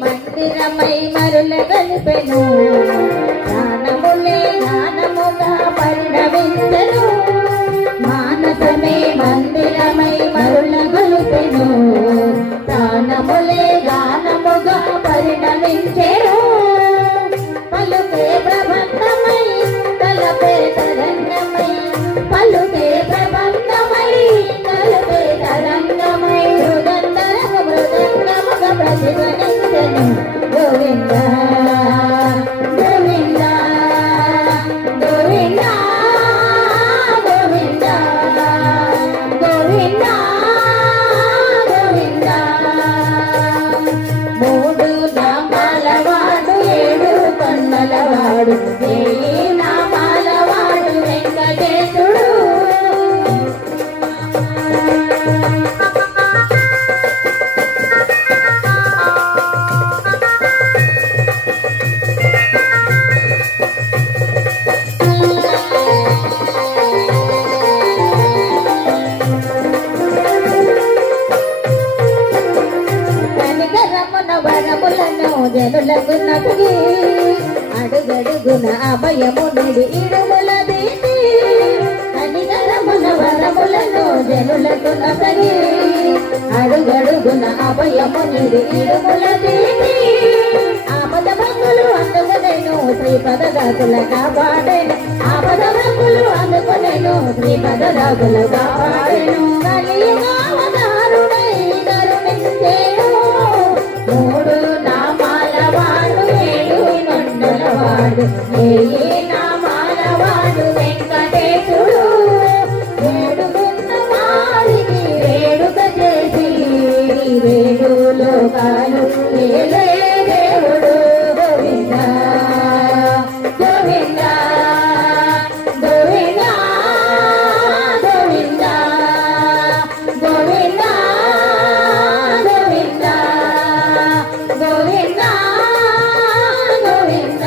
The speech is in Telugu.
మందిరమై మరుల గలిపెను జ్ఞానములే జ్ఞానముగా పరిణమించెను మానసమే మందిరమై మరుల గలిపెను జ్ఞానములే జ్ఞానముగా పరిణమించెను పలుకే ప్రబంధమై తలపే తరంగమై పలుకే ప్రబంధమై తలపే తరంగమై మృదంగముగ ప్రతిధ్వనించెను గోవింద గోవింద గోవింద గోవింద గోవింద గోవింద మూడు నామాలవాడు ఏడు కన్నులవాడు వేయి నామాలవాడు వెంకటేశుడు వరములను జనులకు నటిగి అడుగడుగున అభయము నిడి ఇడుముల దీటి కనిగరమున వరములను జనులకు నటిగి అడుగడుగున అభయము నిడి ఇడుముల దీటి ఆపద భంగులు అందుకునేను శ్రీపద దాసుల కాపాడేను ఆపద భంగులు అందుకునేను శ్రీపద దాసుల కాపాడేను కలియుగావతారుడై కరుణించేను మూడు నామాలవాడు ఏడు కన్నులవాడు వేయి నామాలవాడు వెంకటేశుడు వేడుకున్న వారికి వేడుక చేసి వేడు లోకాలు ఏలే దేవుడు గోవింద గోవింద గోవింద గోవింద గోవింద గోవింద గోవింద